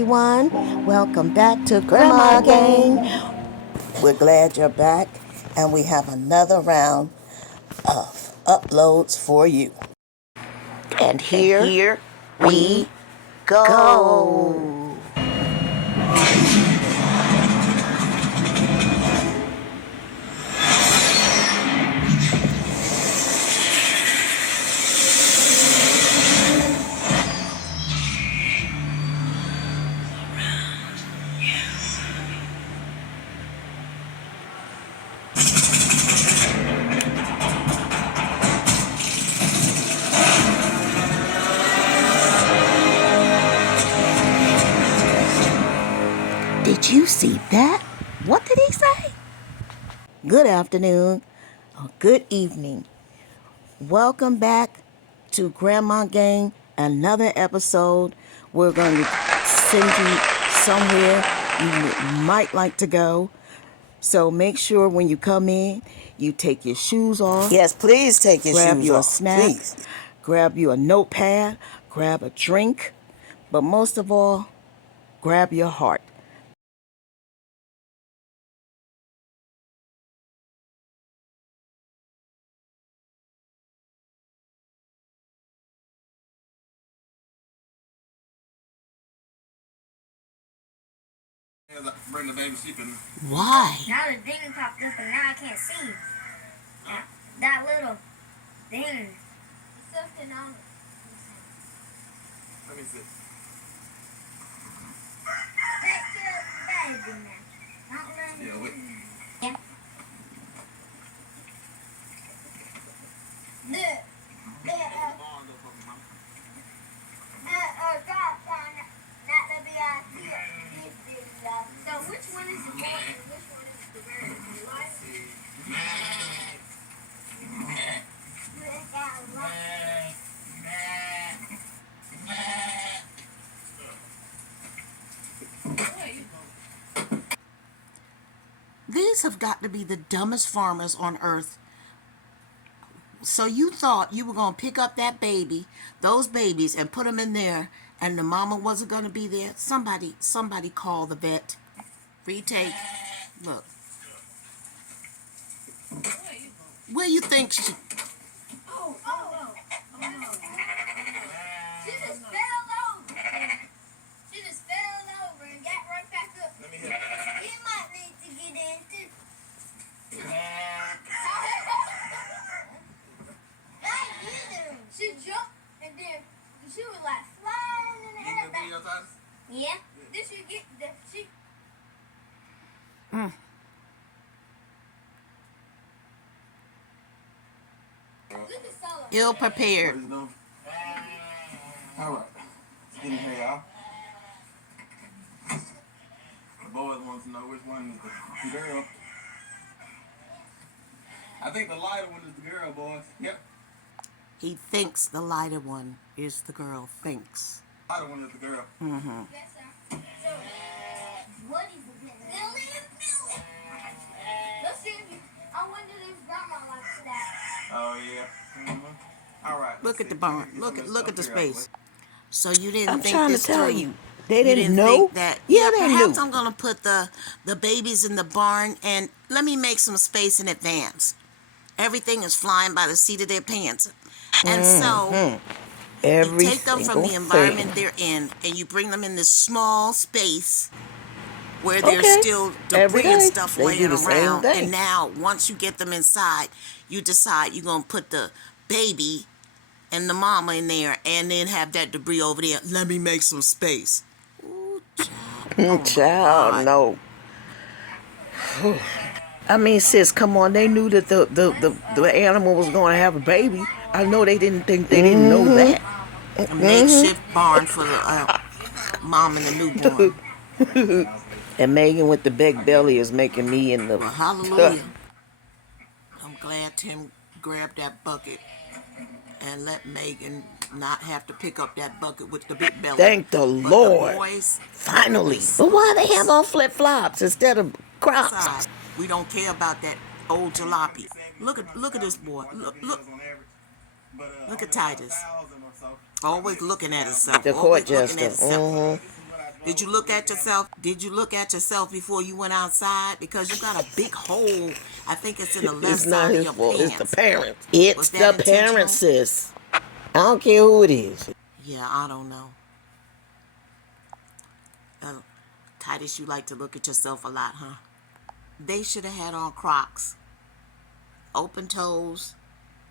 everyone. Welcome back to Grandma Gang. We're glad you're back, and we have another round of uploads for you. And here we go. Did you see that? What did he say? Good afternoon, or good evening. Welcome back to Grandma Gang, another episode. We're going to send you somewhere you might like to go. So make sure when you come in, you take your shoes off. Yes, please take your shoes off. Grab you a snack. Please. Grab you a notepad. Grab a drink. But most of all, grab your heart. Bring the baby sleeping. Why? Now the thing popped up and now I can't see. That little thing. Something on it. Let me see. Take care of the baby now. Don't let me. Yeah, wait. Yeah. So which one is the boy and which one is the girl? These have got to be the dumbest farmers on earth. So you thought you were going to pick up that baby, those babies, and put them in there, and the mama wasn't going to be there? Somebody call the vet. Retake. Look. Where you think she... Oh. She just fell over. She just fell over and got right back up. Let me hit it. He might need to get in too. She jumped and then she was like flying in the You air need back. video, Titus? Yeah. Then she get the she. Look at Solo. Ill prepared. What is it doing? All right. Let's get in here, y'all. The boys want to know which one is the girl. I think the lighter one is the girl, boys. Yep. He thinks the lighter one is the girl. Thinks. The lighter one is the girl. Mm-hmm. Yes, sir. So, what is it? Billy. Let's see if you. I wonder if grandma likes that. Oh, yeah. Mm-hmm. All right. Look at the barn. Look at the space. So you didn't I'm think trying this to tell through. you. They You didn't know. think that, Yeah, they perhaps knew. I'm gonna put the babies in the barn and let me make some space in advance. Everything is flying by the seat of their pants, and so Every you take them from the environment they're in and you bring them in this small space where there's Okay. still Every debris and day, stuff they do laying the same around. thing. And now, once you get them inside, you decide you're gonna put the baby and the mama in there, and then have that debris over there. Let me make some space. Ooh, child. Child, no. I mean, sis, come on. They knew that the animal was going to have a baby. I know they didn't think they didn't know that. A makeshift barn for the mom and the newborn. And Megan with the big belly is making me in the... Well, hallelujah. I'm glad Tim grabbed that bucket and let Megan not have to pick up that bucket with the big belly. Thank the But Lord. The boys, Finally. But why they have on flip-flops instead of Crocs? outside. We don't care about that old jalopy. Look at this boy. Look at Titus. Always looking at himself. The court Always looking jester. at himself. Did you look at yourself? Did you look at yourself before you went outside? Because you got a big hole. I think it's in the left It's not side of his your fault. It's the pants. parents. Was It's that the parents, intentional? sis. I don't care who it is. Yeah, I don't know. Uh, Titus, you like to look at yourself a lot, huh? They should have had on Crocs, open toes,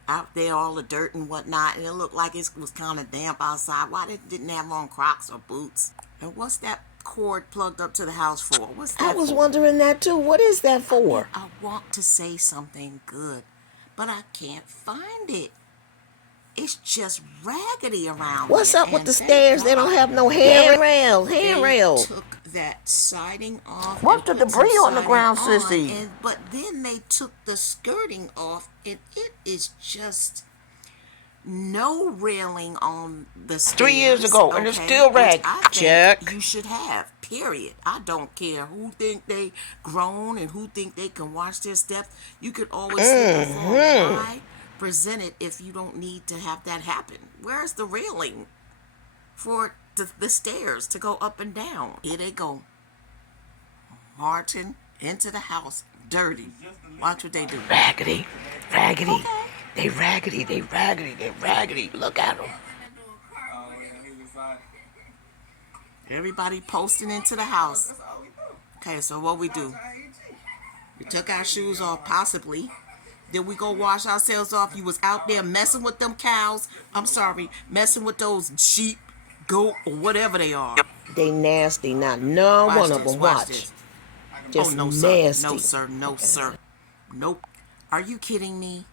out there, all the dirt and whatnot, and it looked like it was kind of damp outside. Why they didn't have on Crocs or boots? And what's that cord plugged up to the house for? What's I that was for? wondering that too. What is that for? I want to say something good, but I can't find it. It's just raggedy around What's here, up with and the thank stairs? They don't God have no handrails. they Handrails. took that siding off What's and the put some debris on the siding ground, on, sissy? but then they took the skirting off, and it is just no railing on the stairs. 3 years ago, and it's still which ragged. I think Check. you should have. Period. I don't care who think they grown and who think they can watch their steps. You could always slip and fall. Why present it if you don't need to have that happen? Where's the railing for the stairs to go up and down? Here they go, marching into the house, dirty. Watch what they do. Raggedy. Raggedy. They raggedy. They raggedy. They raggedy. Look at them. Everybody posting into the house. Okay, so what we do? We took our shoes off, possibly. Then we go wash ourselves off. You was out there messing with them cows. I'm sorry, messing with those sheep, goat, or whatever they are. They nasty. Not no Watch one of this, them. watch Watch. this. Just Oh, no, sir. nasty. No, sir. No, sir. Nope. Are you kidding me?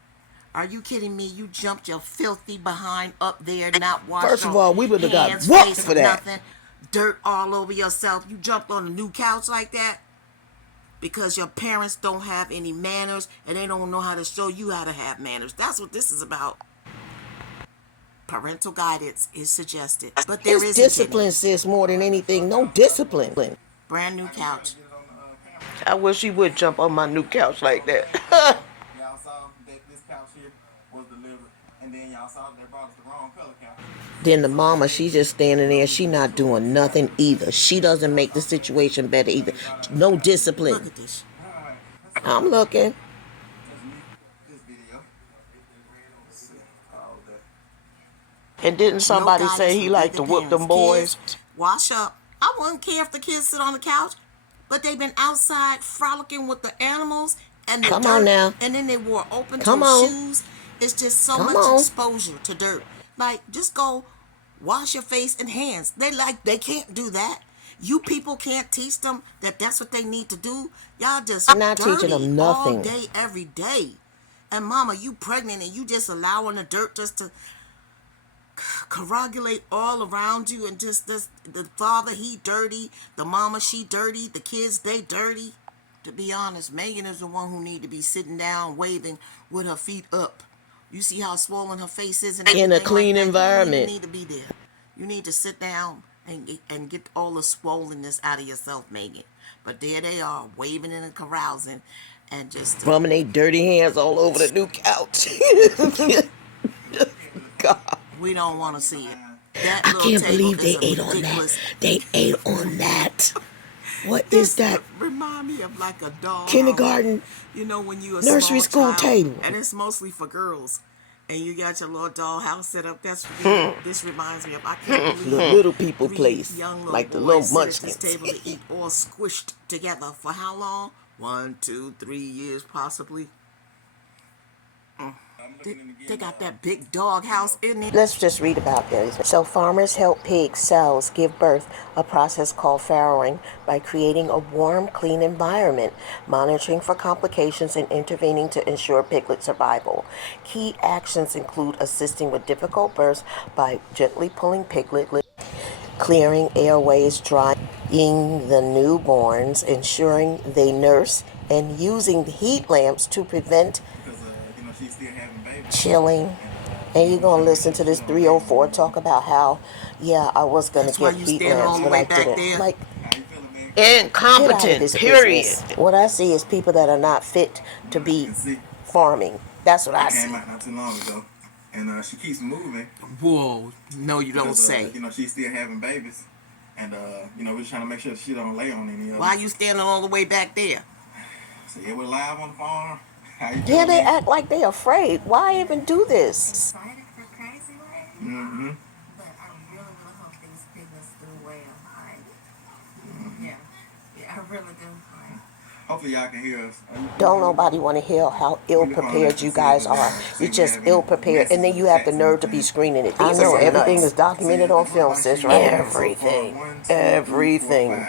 Are you kidding me? You jumped your filthy behind up there, not washed First of your all, we would have got hands, whooped face, for that. nothing. Dirt all over yourself. You jumped on a new couch like that because your parents don't have any manners and they don't know how to show you how to have manners. That's what this is about. Parental guidance is suggested, but there It's isn't discipline, any. sis, more than anything. No discipline. Brand new couch. I wish he would jump on my new couch like that. Y'all saw that this couch here was delivered, and then y'all saw that they brought us the wrong color couch. Then the mama, she's just standing there. She not doing nothing either. She doesn't make the situation better either. No Look discipline. at this. Alright, I'm looking. that's me. This video. Let's see. All that. And didn't somebody No say guidance he from liked to either whoop them parents. boys? Kids, wash up. I wouldn't care if the kids sit on the couch, but they've been outside frolicking with the animals and the Come dirt, on now. and then they wore open Come toe on. shoes. It's just so Come much on. exposure to dirt. Like, just go wash your face and hands. They can't do that. You people can't teach them that that's what they need to do. Y'all just I'm not teaching dirty them all nothing. day, every day. And mama, you pregnant and you just allowing the dirt just to coagulate all around you, and just this, the father, he dirty, the mama, she dirty, the kids, they dirty. To be honest, Megan is the one who need to be sitting down waving with her feet up. You see how swollen her face is and In a everything clean like that? environment. You need to be there. You need to sit down and get all the swollenness out of yourself, Megan. But there they are, waving and carousing, and just Rubbing their dirty hands all over the new couch. God. we don't want to see it. That I little can't table believe is they a ate on that. ridiculous. They ate on that. What is that? Remind me of like a dog. Kindergarten, You know, when you a nursery small school child, table. and it's mostly for girls, and you got your little doll house set up. That's this reminds me of. I can't The believe little people three place. young little Like the boys little sit at this munchkins. table to eat all squished together for how long? 1, 2, 3 years possibly. They got that big dog house in there. Let's just read about this. So farmers help pigs, sows give birth, a process called farrowing, by creating a warm, clean environment, monitoring for complications, and intervening to ensure piglet survival. Key actions include assisting with difficult births by gently pulling piglet, clearing airways, drying the newborns, ensuring they nurse, and using heat lamps to prevent Because, she's still having babies. chilling. And you're going to listen to this 304 talk about how, yeah, I was going That's to why get you heat standing all lamps, the but way I back didn't. there. Like, How you feeling, man? get out of Incompetent. this Period. business. What I see is people that are not fit to be You can see. farming. That's what I I see. came out not too long ago, and she keeps moving Whoa! No, you don't because say. she's still having babies. And we're just trying to make sure she don't lay on any of them. Why you standing all the way back there? So yeah, we're live on the farm. How you Yeah, doing, they man? act like they afraid. Why even do this? Excited for crazy way. Mm-hmm. But I really hope these piglets do well. Yeah, I really do. Hopefully y'all can hear us. Don't nobody want to hear how ill prepared you guys are. You're just ill prepared, and then you have the nerve to be screening it. I know everything is documented on film, sis, right? Everything. Everything.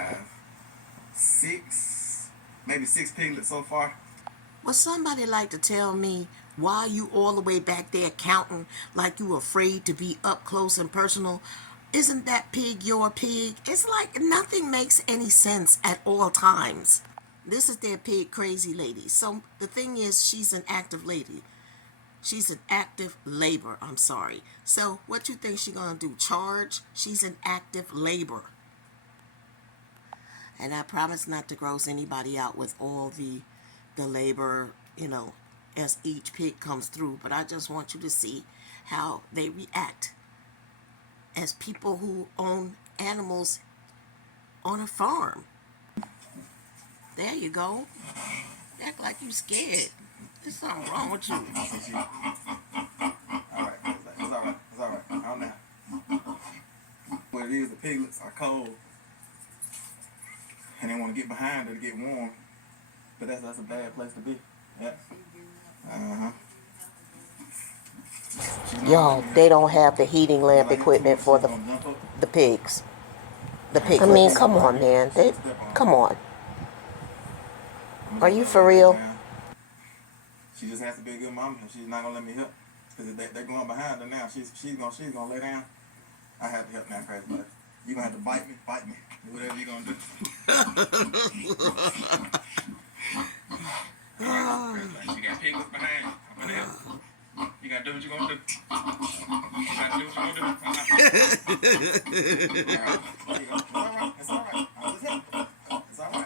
6, maybe 6 piglets so far. Would somebody like to tell me why you all the way back there counting like you afraid to be up close and personal? Isn't that pig your pig? It's like nothing makes any sense at all times. This is their pig crazy lady. So the thing is, she's an active lady. She's an active labor. I'm sorry. So what you think she gonna do? Charge? She's an active labor. And I promise not to gross anybody out with all the labor, as each pig comes through. But I just want you to see how they react as people who own animals on a farm. There you go. Act like you scared. There's something wrong with you. Alright, it's alright. It's alright. Calm down. What it is, the piglets are cold. And they want to get behind her to get warm. But that's a bad place to be. Yeah. Uh-huh. Y'all, they don't have the heating lamp equipment for the pigs. The piglets. I mean, come on, man. Come on. Are you for real? She just has to be a good mama. She's not gonna let me help. Because they're going behind her now. She's gonna lay down. I have to help now, crazy buddy. You're gonna have to bite me. Do whatever you're gonna do. Alright, you got piglets behind you. I'm gonna help. You gotta do what you're gonna do. You gotta do what you're gonna do. Alright. It's alright. I'll just help. It's alright.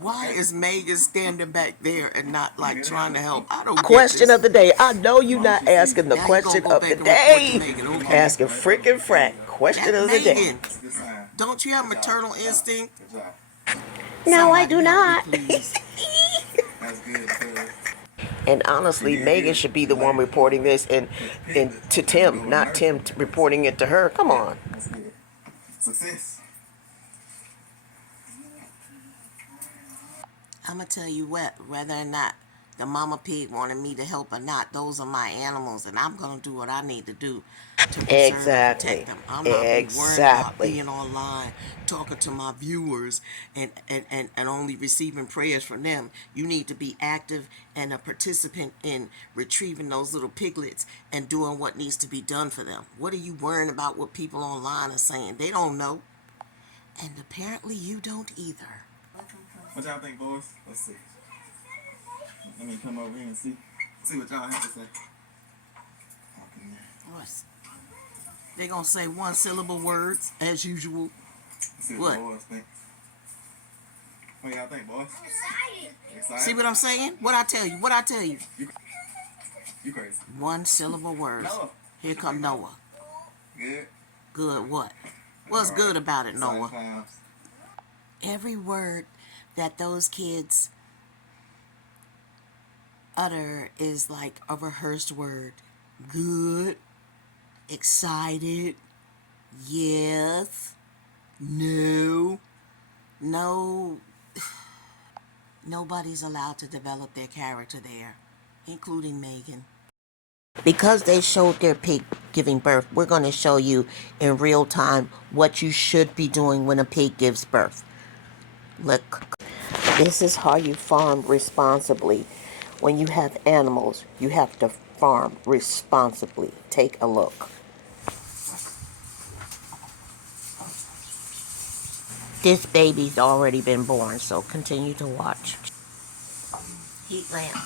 Why is Megan standing back there and not like trying to help? I don't Question get of the day. I know you're not asking the Now you question gonna go of back the and report to day. Megan, okay? Asking frickin' frack. Question of the day. Megan, don't you have maternal instinct? Good job. No, I do Somebody help me, not. please. That's good. And honestly, Megan should be the one reporting this and to Tim, not Tim reporting it to her. Come on. That's good. Success. I'm going to tell you what, whether or not the mama pig wanted me to help or not, those are my animals, and I'm going to do what I need to do to preserve and protect them. I'm not worried about being online, talking to my viewers, and only receiving prayers from them. You need to be active and a participant in retrieving those little piglets and doing what needs to be done for them. What are you worrying about what people online are saying? They don't know. And apparently you don't either. What y'all think, boys? Let's see. Let me come over here and see what y'all have to say. They're going to say one syllable words, as usual. See What? The boys think. What y'all think, boys? Excited? See what I'm saying? What I tell you? You crazy. One syllable words. Noah. Here come Noah. Good. Good what? What's good about it, Noah? Times. Every word that those kids utter is like a rehearsed word. Good, excited, yes, no. Nobody's allowed to develop their character there, including Megan. Because they showed their pig giving birth, we're going to show you in real time what you should be doing when a pig gives birth. Look. This is how you farm responsibly. When you have animals, you have to farm responsibly. Take a look. This baby's already been born, so continue to watch. Heat lamp.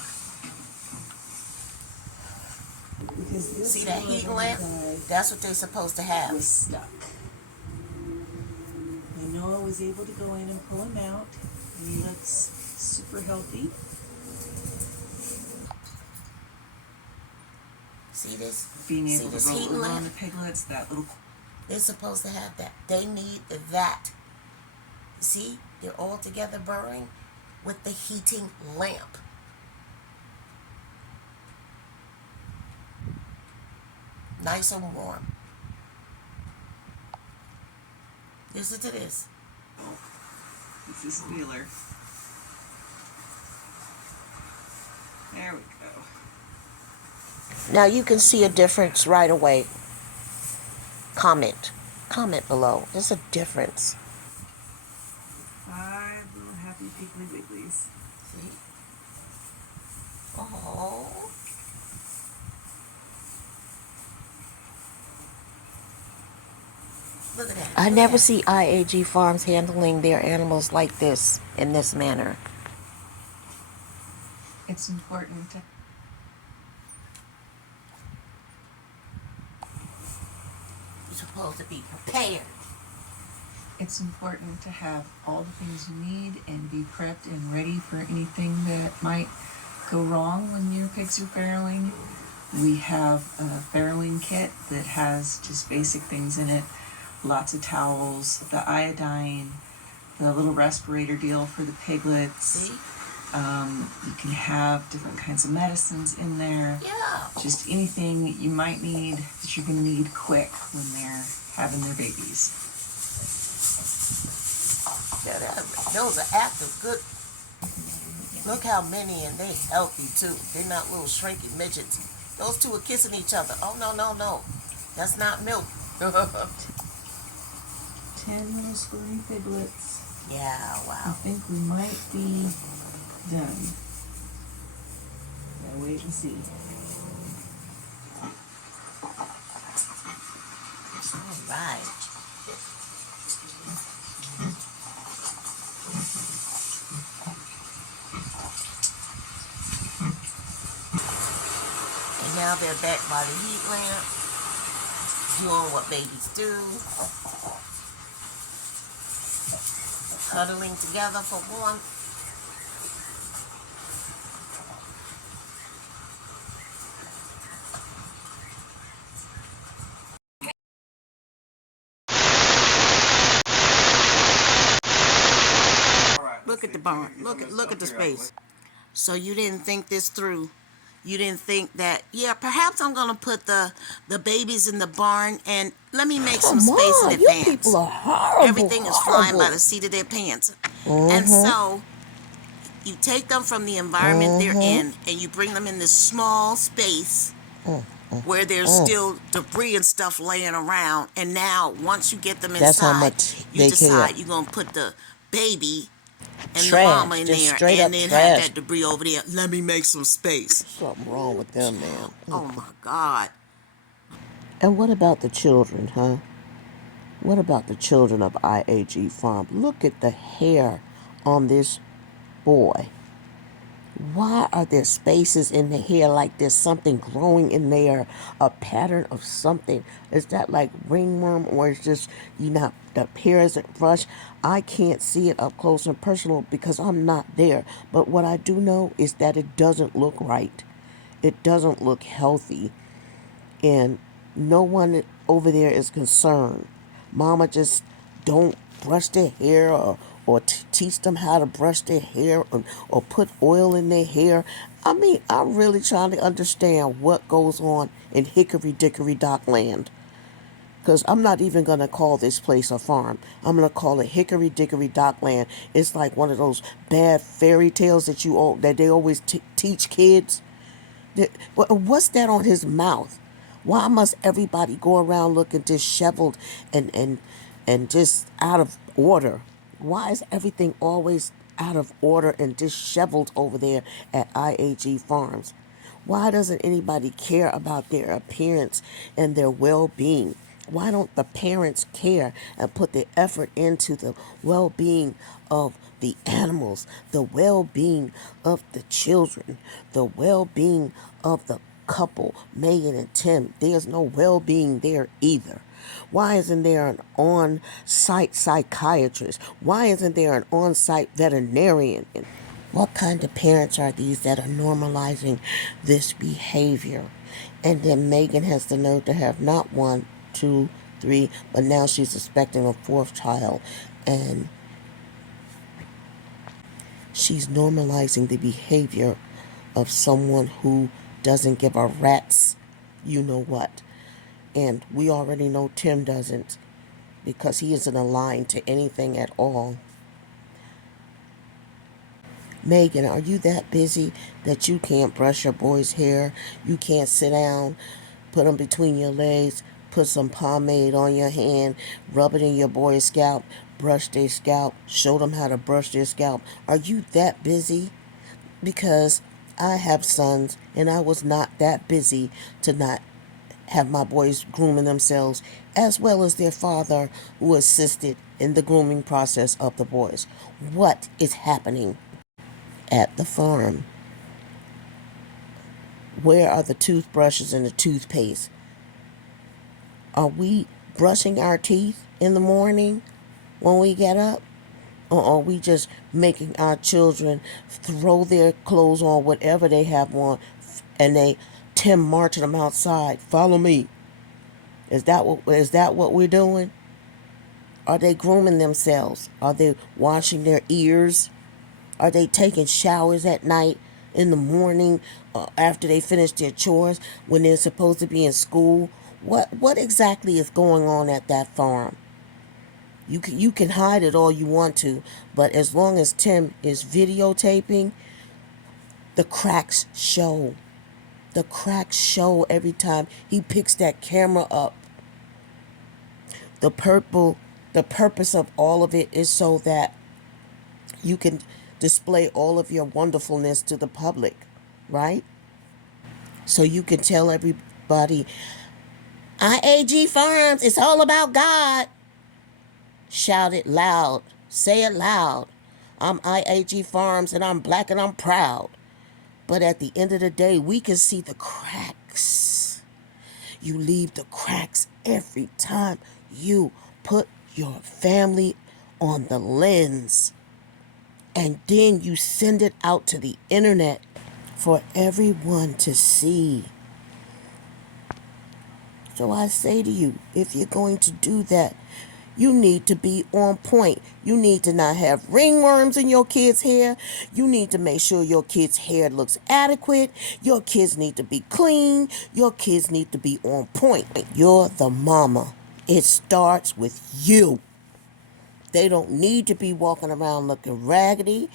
See that heat lamp? That's what they're supposed to have. Was stuck. And Noah was able to go in and pull him out, and he looks super healthy. See this? Being See able this to heat roll around lamp? the piglets, that little They're supposed to have that. They need that. See, they're all together burrowing with the heating lamp. Nice and warm. Listen to this. This is Wheeler. There we go. Now you can see a difference right away. Comment below. There's a difference. 5 little happy Piggly Wigglies. See? Oh. Look at that. I never see IAG farms handling their animals like this, in this manner. It's important to You're supposed to be prepared. It's important to have all the things you need and be prepped and ready for anything that might go wrong when your pigs are farrowing. We have a farrowing kit that has just basic things in it. Lots of towels, the iodine, the little respirator deal for the piglets. See? You can have different kinds of medicines in there. Yeah. Just anything you might need that you're going to need quick when they're having their babies. Yeah, those are active, good. Look how many, and they healthy too. They're not little shrinky midgets. Those two are kissing each other. Oh, no, no, no. That's not milk. 10 little squirmy piglets. Yeah, I wow. think we might be done. Gotta wait and see. All right. And now they're back by the heat lamp, doing what babies do. Huddling together for warmth. Look at the barn. Look at the space. So you didn't think this through. You didn't think that, yeah, perhaps I'm going to put the babies in the barn and let me make some space in advance. You people are horrible. Everything is flying by the seat of their pants. And so you take them from the environment they're in and you bring them in this small space where there's still debris and stuff laying around. And now, once you get them inside, That's how much you they decide care. you're going to put the baby and Trash, the mama in just there straight up and then trash. have that debris over there. Let me make some space. Something wrong with them, man. Oh, my God. And what about the children, huh? What about the children of IAG Farm? Look at the hair on this boy. Why are there spaces in the hair like there's something growing in there, a pattern of something? Is that like ringworm or is just, the hair isn't brushed? I can't see it up close and personal because I'm not there. But what I do know is that it doesn't look right. It doesn't look healthy. And no one over there is concerned. Mama just don't brush their hair or teach them how to brush their hair or put oil in their hair. I mean, I'm really trying to understand what goes on in Hickory Dickory Dock Land. Because I'm not even going to call this place a farm. I'm going to call it Hickory Dickory Dock Land. It's like one of those bad fairy tales that they always teach kids. What's that on his mouth? Why must everybody go around looking disheveled and just out of order? Why is everything always out of order and disheveled over there at IAG Farms? Why doesn't anybody care about their appearance and their well-being? Why don't the parents care and put the effort into the well-being of the animals, the well-being of the children, the well-being of the couple, Megan and Tim? There's no well-being there either. Why isn't there an on-site psychiatrist? Why isn't there an on-site veterinarian? What kind of parents are these that are normalizing this behavior? And then Megan has the nerve to have not one, two, 3, but now she's expecting a 4th child, and she's normalizing the behavior of someone who doesn't give a rat's you know what. And we already know Tim doesn't, because he isn't aligned to anything at all. Megan, are you that busy that you can't brush your boy's hair? You can't sit down, put them between your legs, put some pomade on your hand, rub it in your boy's scalp, brush their scalp, show them how to brush their scalp? Are you that busy? Because I have sons, and I was not that busy to not have my boys grooming themselves, as well as their father, who assisted in the grooming process of the boys. What is happening at the farm? Where are the toothbrushes and the toothpaste? Are we brushing our teeth in the morning when we get up? Or are we just making our children throw their clothes on, whatever they have on, and Tim marching them outside? Follow me. Is that what we're doing? Are they grooming themselves? Are they washing their ears? Are they taking showers at night, in the morning, after they finish their chores, when they're supposed to be in school? What exactly is going on at that farm? You can hide it all you want to, but as long as Tim is videotaping, the cracks show. The cracks show every time he picks that camera up. The purpose of all of it is so that you can display all of your wonderfulness to the public, right? So you can tell everybody, IAG Farms, it's all about God. Shout it loud. Say it loud. I'm IAG Farms and I'm black and I'm proud. But at the end of the day, we can see the cracks. You leave the cracks every time you put your family on the lens. And then you send it out to the internet for everyone to see. So I say to you, if you're going to do that, you need to be on point. You need to not have ringworms in your kids' hair. You need to make sure your kids' hair looks adequate. Your kids need to be clean. Your kids need to be on point. You're the mama. It starts with you. They don't need to be walking around looking raggedy,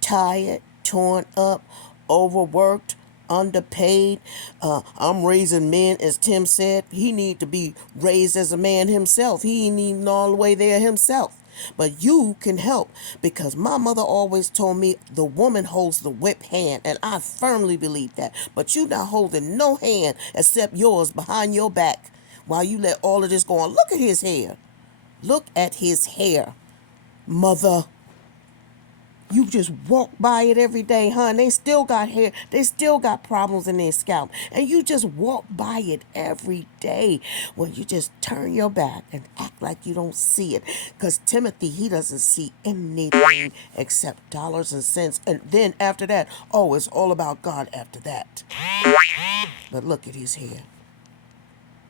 tired, torn up, overworked, underpaid. I'm raising men, as Tim said. He need to be raised as a man himself. He ain't even all the way there himself. But you can help, because my mother always told me the woman holds the whip hand, and I firmly believe that. But you not holding no hand except yours behind your back while you let all of this go on. Look at his hair. Look at his hair, mother. You just walk by it every day, huh? And they still got hair. They still got problems in their scalp. And you just walk by it every day. Well, you just turn your back and act like you don't see it. Because Timothy, he doesn't see anything except dollars and cents. And then after that, oh, it's all about God after that. But look at his hair.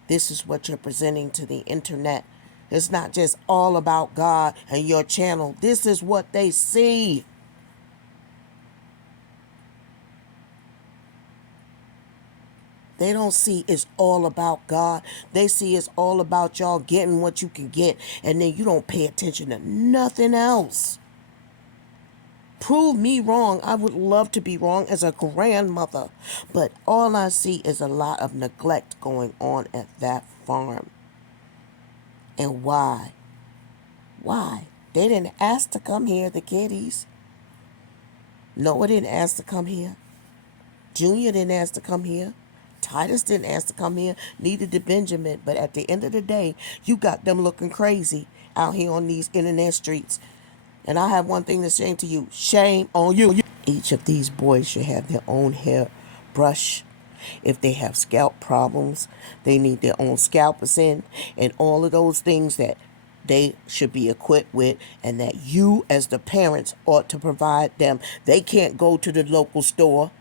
This is what you're presenting to the internet. It's not just all about God and your channel. This is what they see. They don't see it's all about God. They see it's all about y'all getting what you can get, and then you don't pay attention to nothing else. Prove me wrong. I would love to be wrong as a grandmother, but all I see is a lot of neglect going on at that farm. And why? Why? They didn't ask to come here, the kiddies. Noah didn't ask to come here. Junior didn't ask to come here. Titus didn't ask to come here. Neither did Benjamin. But at the end of the day, you got them looking crazy out here on these internet streets. And I have one thing to say to you. Shame on you. Each of these boys should have their own hair brush. If they have scalp problems, they need their own scalpers in, and all of those things that they should be equipped with, and that you as the parents ought to provide them. They can't go to the local store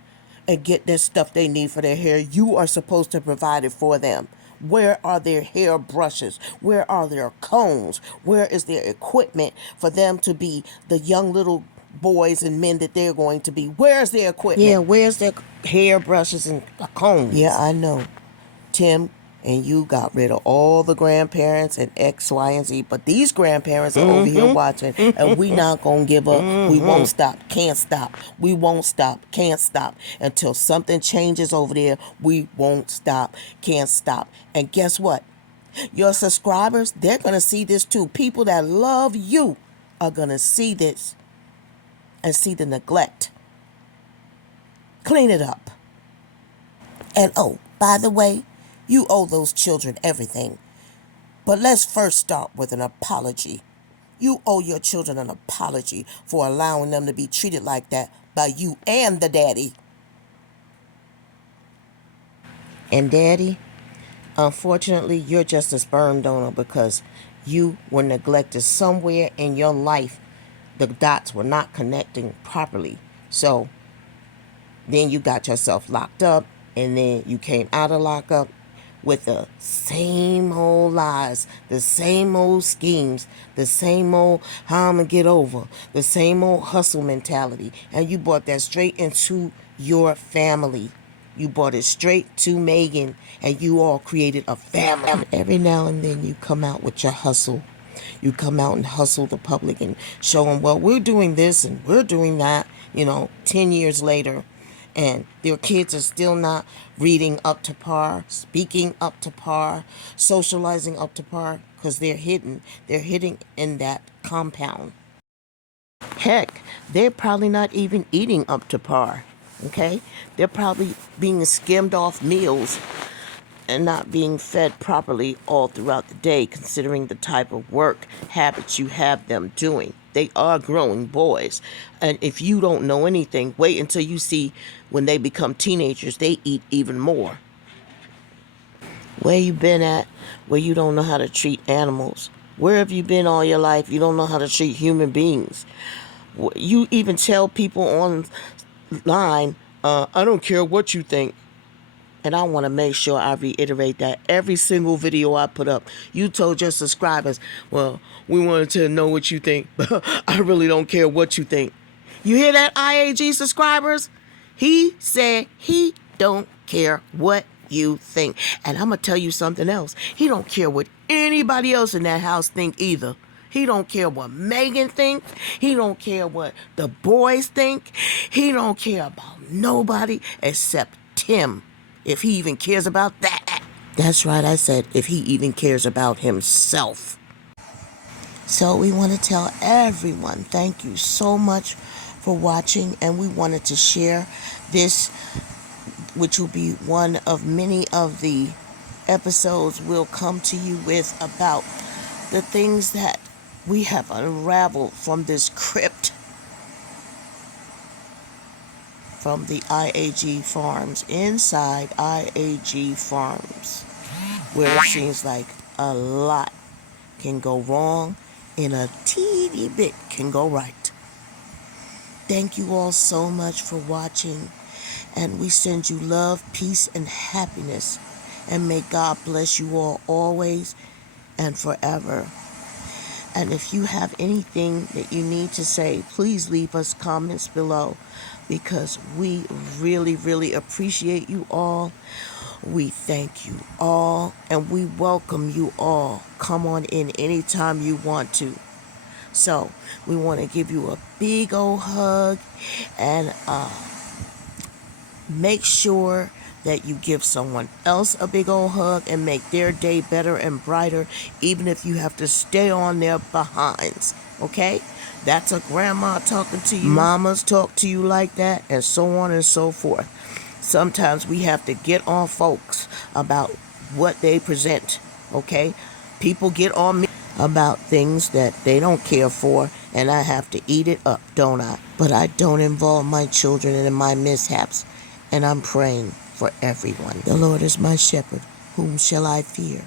and get their stuff they need for their hair. You are supposed to provide it for them. Where are their hair brushes? Where are their combs? Where is their equipment for them to be the young little boys and men that they're going to be? Where's their equipment? Yeah, where's their hair brushes and combs? Yeah, I know. Tim and you got rid of all the grandparents and X, Y, and Z, but these grandparents are over here watching, and we not gonna give up. We won't stop, can't stop. We won't stop, can't stop until something changes over there. We won't stop, can't stop. And guess what? Your subscribers, they're gonna see this too. People that love you are gonna see this and see the neglect. Clean it up. And oh, by the way, you owe those children everything. But let's first start with an apology. You owe your children an apology for allowing them to be treated like that by you and the daddy. And daddy, unfortunately, you're just a sperm donor because you were neglected somewhere in your life. The dots were not connecting properly. So then you got yourself locked up, and then you came out of lockup with the same old lies, the same old schemes, the same old how I'm gonna get over, the same old hustle mentality. And you brought that straight into your family. You brought it straight to Megan, and you all created a family. Every now and then you come out with your hustle. You come out and hustle the public and show them, well, we're doing this and we're doing that, 10 years later. And their kids are still not reading up to par, speaking up to par, socializing up to par, because they're hidden. They're hidden in that compound. Heck, they're probably not even eating up to par, okay? They're probably being skimmed off meals and not being fed properly all throughout the day, considering the type of work habits you have them doing. They are growing boys. And if you don't know anything, wait until you see when they become teenagers, they eat even more. Where you been at where you don't know how to treat animals? Where have you been all your life? You don't know how to treat human beings. You even tell people online, I don't care what you think. And I want to make sure I reiterate that every single video I put up. You told your subscribers, well, we wanted to know what you think, but I really don't care what you think. You hear that, IAG subscribers? He said he don't care what you think. And I'm going to tell you something else. He don't care what anybody else in that house think either. He don't care what Megan thinks. He don't care what the boys think. He don't care about nobody except Tim. If he even cares about that. That's right, I said if he even cares about himself. So we want to tell everyone, thank you so much for watching. And we wanted to share this, which will be one of many of the episodes we'll come to you with about the things that we have unraveled from this crypt from the IAG farms, inside IAG farms, where it seems like a lot can go wrong and a teeny bit can go right. Thank you all so much for watching, and we send you love, peace, and happiness, and may God bless you all always and forever. And if you have anything that you need to say, please leave us comments below, because we really, really appreciate you all. We thank you all, and we welcome you all. Come on in anytime you want to. So we want to give you a big old hug, and make sure that you give someone else a big old hug and make their day better and brighter, even if you have to stay on their behinds, okay? That's a grandma talking to you. Mamas talk to you like that, and so on and so forth. Sometimes we have to get on folks about what they present, okay? People get on me about things that they don't care for, and I have to eat it up, don't I? But I don't involve my children in my mishaps, and I'm praying for everyone. The Lord is my shepherd. Whom shall I fear?